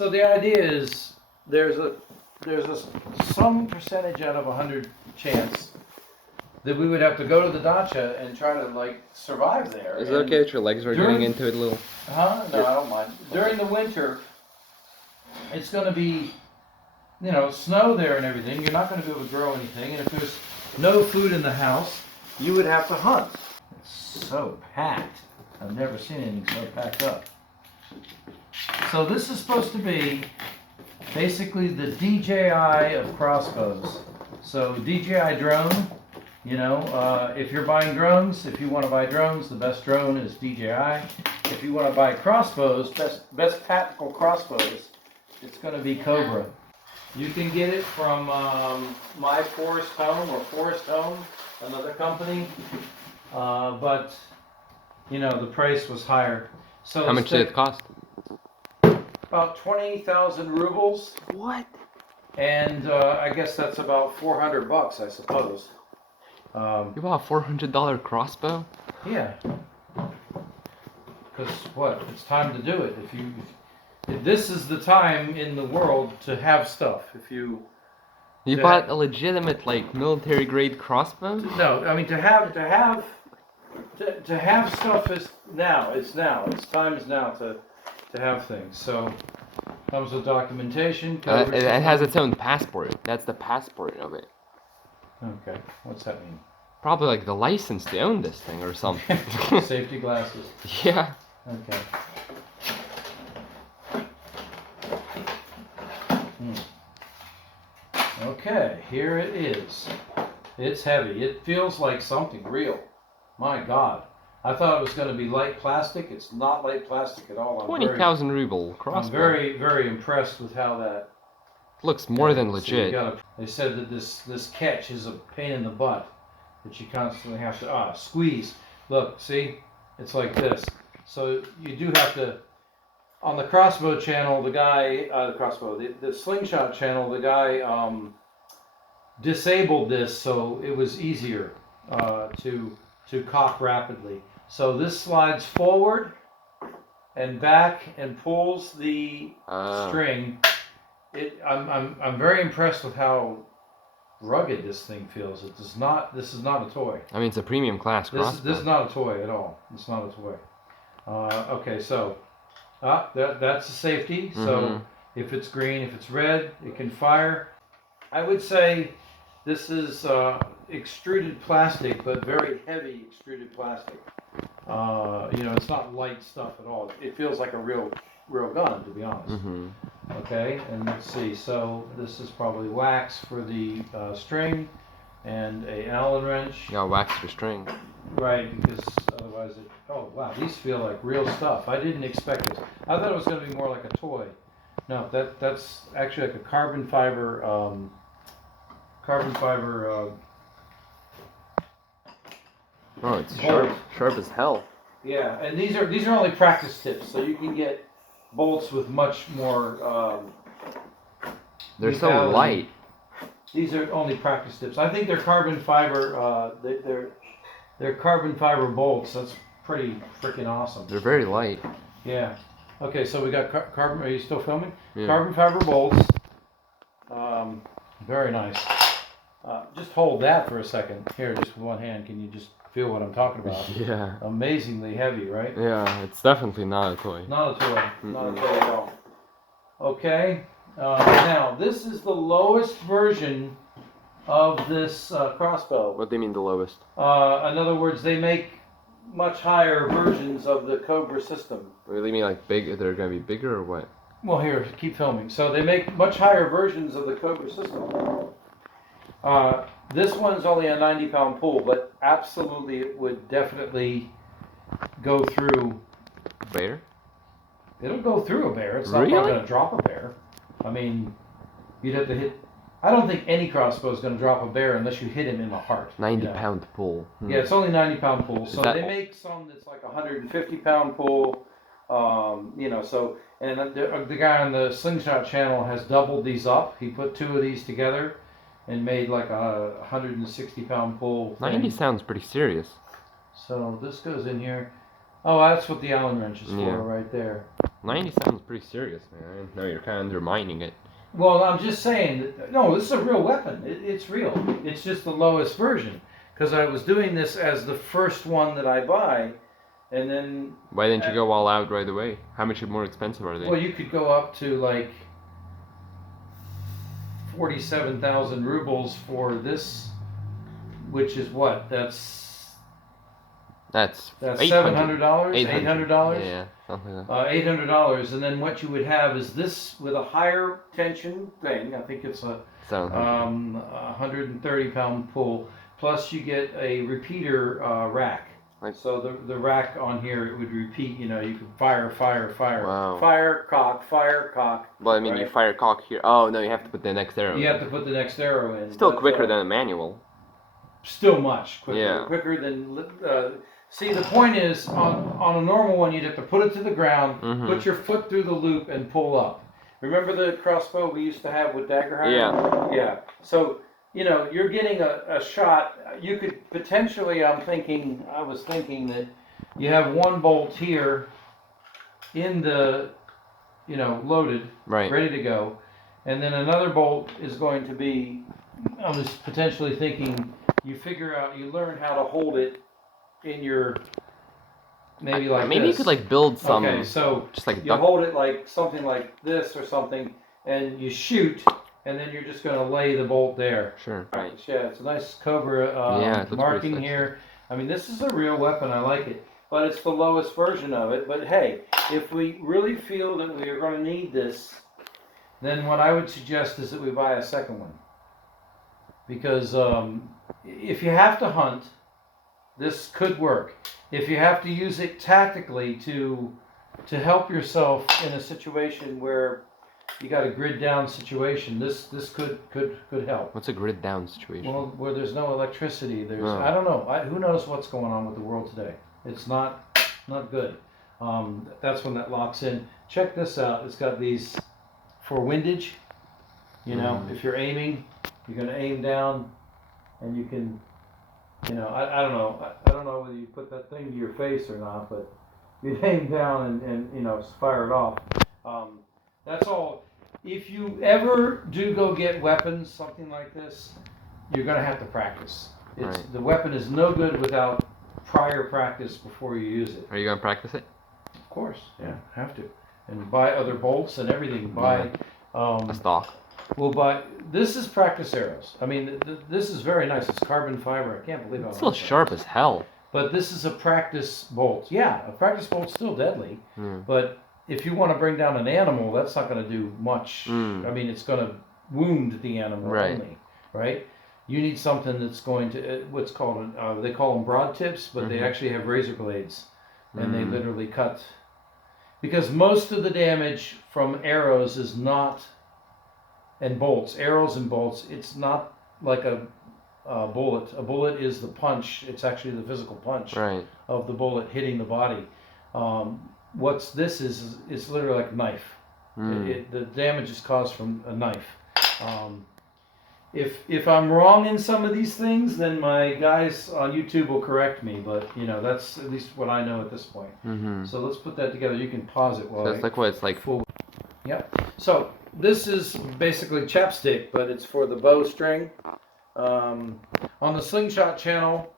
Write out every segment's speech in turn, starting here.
So the idea is there's a some percentage out of 100 chance that we would have to go to the dacha and try to like survive there. Is it okay that your legs are getting into it a little? Huh? No, I don't mind. During the winter, it's going to be, you know, snow there and everything. You're not going to be able to grow anything, and if there's no food in the house, you would have to hunt. It's so packed. I've never seen anything so packed up. So this is supposed to be basically the DJI of crossbows. So DJI drone, you know, if you're buying drones, if you want to buy drones, the best drone is DJI. If you want to buy crossbows, best tactical crossbows, it's going to be Cobra. You can get it from My Forest Home or Forest Home, another company, but you know the price was higher. So how much did it cost? About 20,000 rubles. What? And I guess that's about $400, I suppose. You bought a $400 crossbow? Yeah. Because what? It's time to do it. This is the time in the world to have stuff. You bought a legitimate like military grade crossbow? No, I mean to have stuff is now. It's now. It's time is now to have things. So comes with documentation. It has its own passport. That's the passport of it. Okay, what's that mean? Probably like the license to own this thing or something. Safety glasses. Yeah. Okay. Okay, here it is. It's heavy. It feels like something real. My God. I thought it was going to be light plastic. It's not light plastic at all. 20,000 ruble crossbow. I'm very, very impressed with how that looks more than legit. They said that this catch is a pain in the butt that you constantly have to squeeze. Look, see? It's like this. So you do have to. On the crossbow channel, the guy, the slingshot channel, the guy disabled this so it was easier to cock rapidly. So this slides forward and back and pulls the string. I'm very impressed with how rugged this thing feels. This is not a toy. I mean, it's a premium class crossbow. This is not a toy at all. It's not a toy. Okay, so that's a safety. So if it's green, if it's red, it can fire. I would say this is extruded plastic, but very heavy extruded plastic. You know, it's not light stuff at all. It feels like a real gun, to be honest. Okay, and let's see. So this is probably wax for the string, and a Allen wrench. Yeah, wax for string. Right, because otherwise it. Oh wow, these feel like real stuff. I didn't expect this. I thought it was going to be more like a toy. No, that's actually like a carbon fiber. Oh, it's sharp as hell. Yeah, and these are only practice tips, so you can get bolts with much more. They're so light. These are only practice tips. I think they're carbon fiber. They're carbon fiber bolts. That's pretty freaking awesome. They're very light. Yeah. Okay, so we got carbon. Are you still filming? Yeah. Carbon fiber bolts. Very nice. Just hold that for a second. Here, just with one hand. Can you just feel what I'm talking about? Yeah. Amazingly heavy, right? Yeah, it's definitely not a toy. Not a toy. Not a toy at all. Okay. Now, this is the lowest version of this crossbow. What do you mean the lowest? In other words, they make much higher versions of the Cobra system. Really mean like big? They're gonna be bigger or what? Well, here, keep filming. So they make much higher versions of the Cobra system. This one's only a 90-pound pull, but absolutely it would definitely go through. Bear? It'll go through a bear. It's not really going to drop a bear. I mean, you'd have to hit. I don't think any crossbow is going to drop a bear unless you hit him in the heart. 90-pound pull. Yeah, it's only 90-pound pull. So they make some that's like 150-pound pull. You know, so and the guy on the slingshot channel has doubled these up. He put two of these together and made like a 160-pound pull thing. 90 sounds pretty serious. So this goes in here. Oh, that's what the Allen wrench is for right there. 90 sounds pretty serious, man. I didn't know you're kind of undermining it. Well, I'm just saying, no, this is a real weapon. It's real. It's just the lowest version. Because I was doing this as the first one that I buy, and then... Why didn't you go all out right away? How much more expensive are they? Well, you could go up to like 47,000 rubles for this, which is what? That's $700, $800. Yeah, something like that. $800, and then what you would have is this with a higher tension thing. I think it's a 130-pound pull. Plus, you get a repeater rack. Right. So the rack on here, it would repeat. You know, you could fire, Wow. fire, cock, fire, cock. Well, I mean, right? You fire cock here. Oh no, you have to put the next arrow. You have to put the next arrow in. Still quicker than a manual. Still much quicker. Yeah. Quicker than. See, the point is, on a normal one, you'd have to put it to the ground, put your foot through the loop, and pull up. Remember the crossbow we used to have with dagger hammer? Yeah. Yeah. So, you know, you're getting a shot. You could potentially, I was thinking that you have one bolt here in the, you know, loaded, Right. ready to go. And then another bolt is going to be, I was potentially thinking, you learn how to hold it in your, maybe like maybe this. you could like build some. Okay, so just like a you duck. hold it like something like this or something, and you shoot, and then you're just going to lay the bolt there. Sure. Right. Yeah, it's a nice Cobra Yeah, it looks marking pretty sexy. here. I mean, this is a real weapon. I like it, but it's the lowest version of it. But hey, if we really feel that we are going to need this, then what I would suggest is that we buy a second one. Because if you have to hunt, this could work. If you have to use it tactically to help yourself in a situation where you got a grid down situation, this could help. What's a grid down situation? Well, where there's no electricity, there's Oh. I don't know. Who knows what's going on with the world today? It's not good. That's when that locks in. Check this out. It's got these for windage. You know, if you're aiming, you're going to aim down, and you can. You know, I don't know. I don't know whether you put that thing to your face or not, but you aim down and you know, fire it off. That's all. If you ever do go get weapons, something like this, you're going to have to practice. Right. The weapon is no good without prior practice before you use it. Are you gonna practice it? Of course, yeah, have to. And buy other bolts and everything. Buy. A stock. We'll buy. This is practice arrows. I mean, this is very nice. It's carbon fiber. I can't believe how. It's still sharp as hell. But this is a practice bolt. Yeah, a practice bolt's still deadly. Mm. But if you want to bring down an animal, that's not going to do much. I mean, it's going to wound the animal only, right? You need something that's going to what's called they call them broad tips, but they actually have razor blades, and they literally cut. Because most of the damage from arrows is not. And bolts, arrows and bolts, it's not like a bullet. A bullet is the punch. It's actually the physical punch of the bullet hitting the body. This is literally like a knife. The damage is caused from a knife. If I'm wrong in some of these things, then my guys on YouTube will correct me. But you know, that's at least what I know at this point. So let's put that together. You can pause it while So it's like what? It's like full. Yep. So this is basically chapstick, but it's for the bowstring. On the Slingshot channel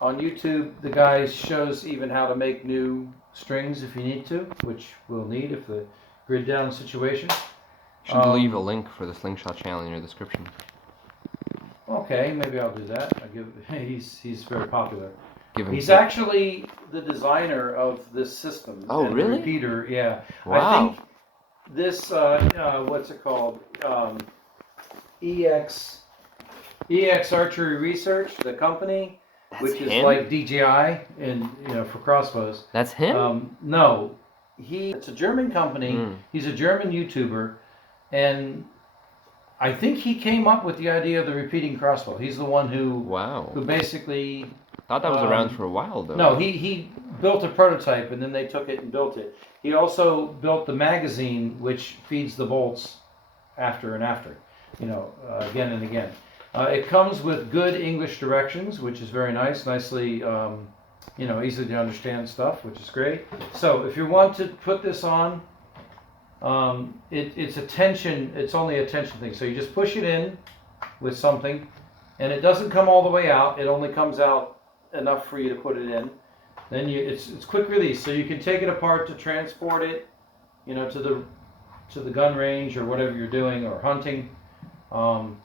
on YouTube, the guy shows even how to make new strings if you need to, which we'll need if the grid down situation. should leave a link for the Slingshot channel in your description. Okay, maybe I'll do that. He's very popular. He's tip. actually the designer of this system. Oh, and really? The repeater, yeah. Wow. I think this, what's it called? EX Archery Research, the company, which is like DJI and for crossbows. That's him? No, it's a German company. He's a German YouTuber, and I think he came up with the idea of the repeating crossbow. He's the one who basically. I thought that was around for a while though. No, he built a prototype and then they took it and built it. He also built the magazine which feeds the bolts after and after, again and again. It comes with good English directions, which is very nice, nicely, easy to understand stuff, which is great. So if you want to put this on, it's a tension. It's only a tension thing. So you just push it in with something, and it doesn't come all the way out. It only comes out enough for you to put it in. Then it's quick release, so you can take it apart to transport it, you know, to the gun range or whatever you're doing or hunting, and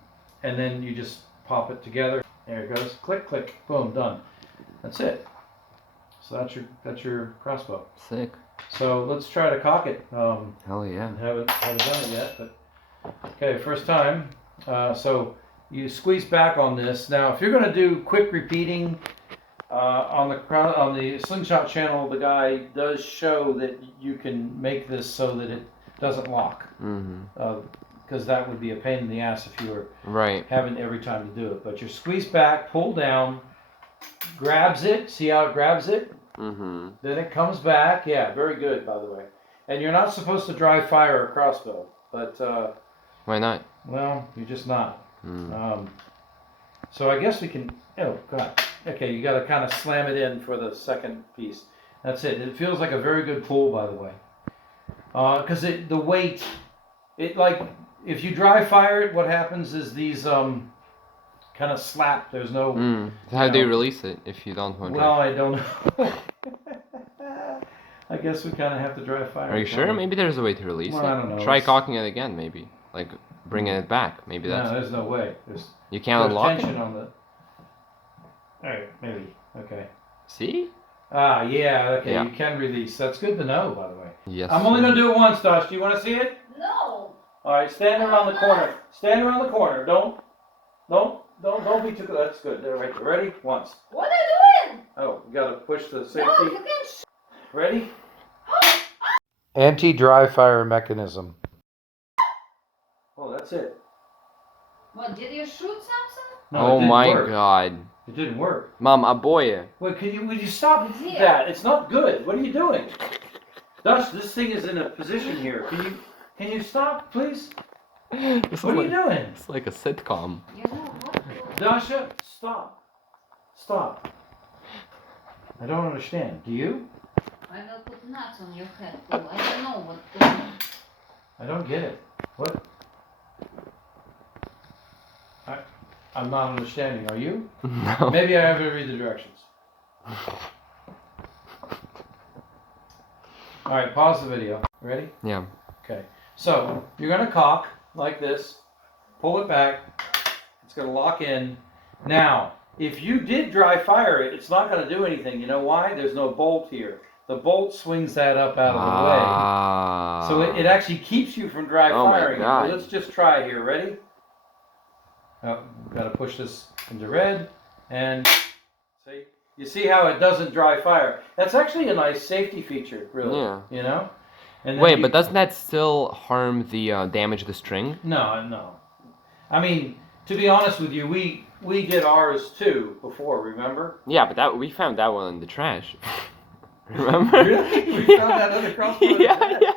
then you just pop it together. There it goes. Click, click, boom, done. That's it. So that's your crossbow. Sick. So let's try to cock it. Hell yeah. Haven't done it yet, but okay, first time. So you squeeze back on this. Now, if you're going to do quick repeating on the slingshot channel, the guy does show that you can make this so that it doesn't lock. Because that would be a pain in the ass if you were having every time to do it. But you squeeze back, pull down, grabs it. See how it grabs it? Then it comes back. Yeah, very good, by the way. And you're not supposed to dry fire a crossbow, but why not? well, you're just not. So I guess we can. Oh God. Okay, you got to kind of slam it in for the second piece. That's it. It feels like a very good pull, by the way, because the weight. It like if you dry fire it, what happens is these kind of slap. There's no. How do you release it if you don't want to? Well, I don't know. I guess we kind of have to dry fire. Are you sure? Maybe there's a way to release it. I don't know. Try cocking it again, maybe. Like bringing it back. Maybe that's. No, there's no way. You can't unlock tension it. on the. All right, maybe. Okay. See? Ah, yeah. Okay, Yeah. you can release. That's good to know, by the way. Yes. I'm only gonna do it once, Dosh. Do you want to see it? No. All right, stand around the corner. Stand around the corner. Don't be too. That's good. There, right there. Ready? Once. What are you doing? Oh, you gotta push the No, safety. you can. Ready? Anti-dry fire mechanism. Oh, that's it. What? Did you shoot something? No, it Oh didn't my work. God. It didn't work. Mom, aboye. Wait, would you stop Yeah. that? It's not good. What are you doing? Dosh, this thing is in a position here. Can you stop, please? What are you doing? It's like a sitcom. You know what? Dasha, stop. Stop. I don't understand. Do you? I will put nuts on your head. Too. I don't know what to do. I don't get it. What? I'm not understanding. Are you? No. Maybe I have to read the directions. All right, pause the video. Ready? Yeah. Okay. So you're gonna cock like this, pull it back. It's gonna lock in. Now, if you did dry fire it, it's not gonna do anything. You know why? There's no bolt here. The bolt swings that up out of the way. So it actually keeps you from dry Oh my firing it. God. But let's just try here. Ready? Oh, gotta push this into red. And see? You see how it doesn't dry fire? That's actually a nice safety feature, really. Yeah. You know? And then Wait, but doesn't that still harm the damage the string? No. I mean, to be honest with you, we did ours too before, remember? Yeah, but we found that one in the trash. Remember? Really? We found that other crossbow in the yeah, trash? yeah.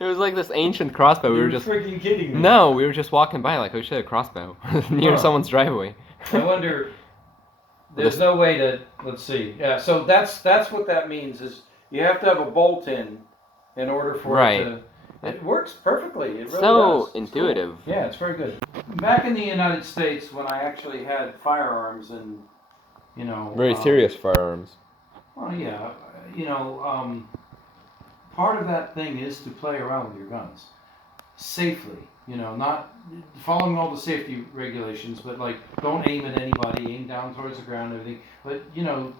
It was like this ancient crossbow. We were just freaking kidding me. No, we were just walking by like, oh shit, a crossbow near someone's driveway. I wonder. There's no way to. Let's see. Yeah. So that's what that means is you have to have a bolt in order for it to. It works perfectly. It really So does. intuitive. Cool. Yeah, it's very good. Back in the United States, when I actually had firearms and, you know. Very serious firearms. Well, yeah, you know, part of that thing is to play around with your guns safely. You know, not following all the safety regulations, but like don't aim at anybody, aim down towards the ground, and everything. But you know,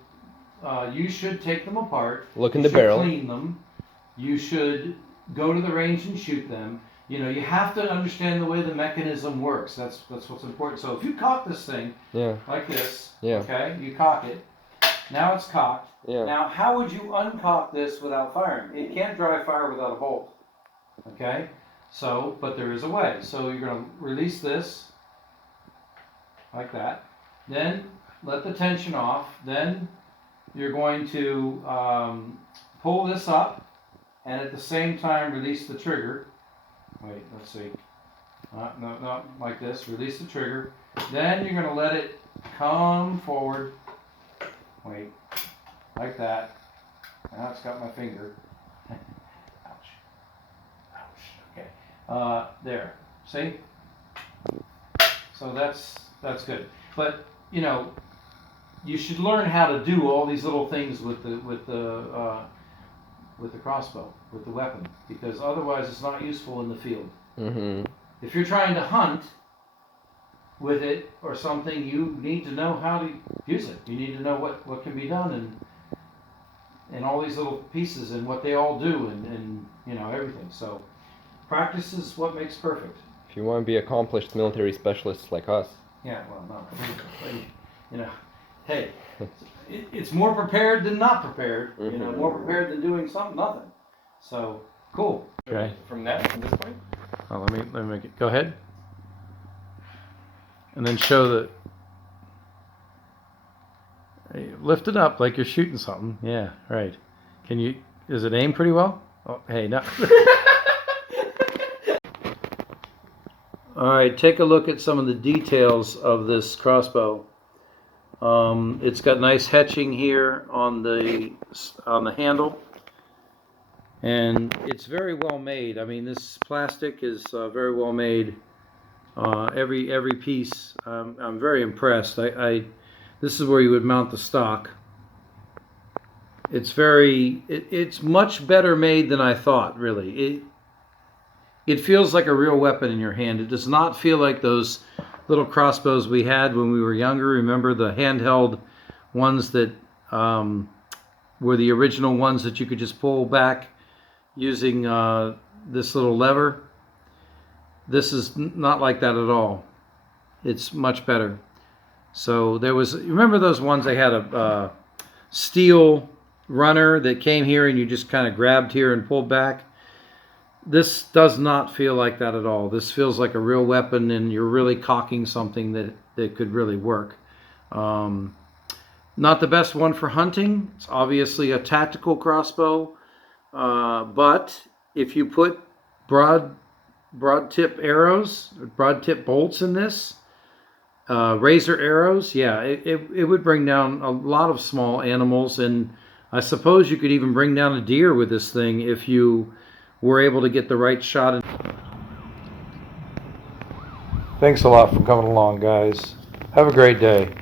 you should take them apart. Look in you the barrel. Clean them. You should go to the range and shoot them. You know, you have to understand the way the mechanism works. That's what's important. So if you cock this thing, like this, okay, you cock it. Now it's cocked. Now, how would you uncock this without firing? It can't dry fire without a bolt. Okay? So, but there is a way. So you're going to release this like that. Then let the tension off. Then you're going to pull this up and at the same time release the trigger. Wait, let's see. No, like this. Release the trigger. Then you're going to let it come forward. Wait, like that. Now it's got my finger. Ouch. Ouch. There, see? So that's good. But you know, you should learn how to do all these little things with the crossbow, with the weapon, because otherwise it's not useful in the field. Mm-hmm. If you're trying to hunt with it or something, you need to know how to use it. You need to know what can be done and all these little pieces and what they all do and you know everything. So practice is what makes perfect. If you want to be accomplished military specialists like us. Yeah, well, no, you know, hey, it's more prepared than not prepared. You know, more prepared than doing something, nothing. So cool. Okay. From this point. Oh, let me make it. Go ahead. And then show the. Hey, lift it up like you're shooting something. Yeah, right. Can you? Does it aim pretty well? Oh, hey, no. All right, take a look at some of the details of this crossbow. It's got nice hatching here on the handle, and it's very well made. I mean, this plastic is very well made. Every piece, I'm very impressed. This is where you would mount the stock. It's it's much better made than I thought. Really, it feels like a real weapon in your hand. It does not feel like those little crossbows we had when we were younger. Remember the handheld ones that were the original ones that you could just pull back using this little lever? This is not like that at all. It's much better. So remember those ones they had a steel runner that came here and you just kind of grabbed here and pulled back? This does not feel like that at all. This feels like a real weapon and you're really cocking something that could really work. Not the best one for hunting. It's obviously a tactical crossbow. But if you put broad tip arrows, broad tip bolts in this, razor arrows, yeah, it would bring down a lot of small animals, and I suppose you could even bring down a deer with this thing if you were able to get the right shot. Thanks a lot for coming along, guys. Have a great day.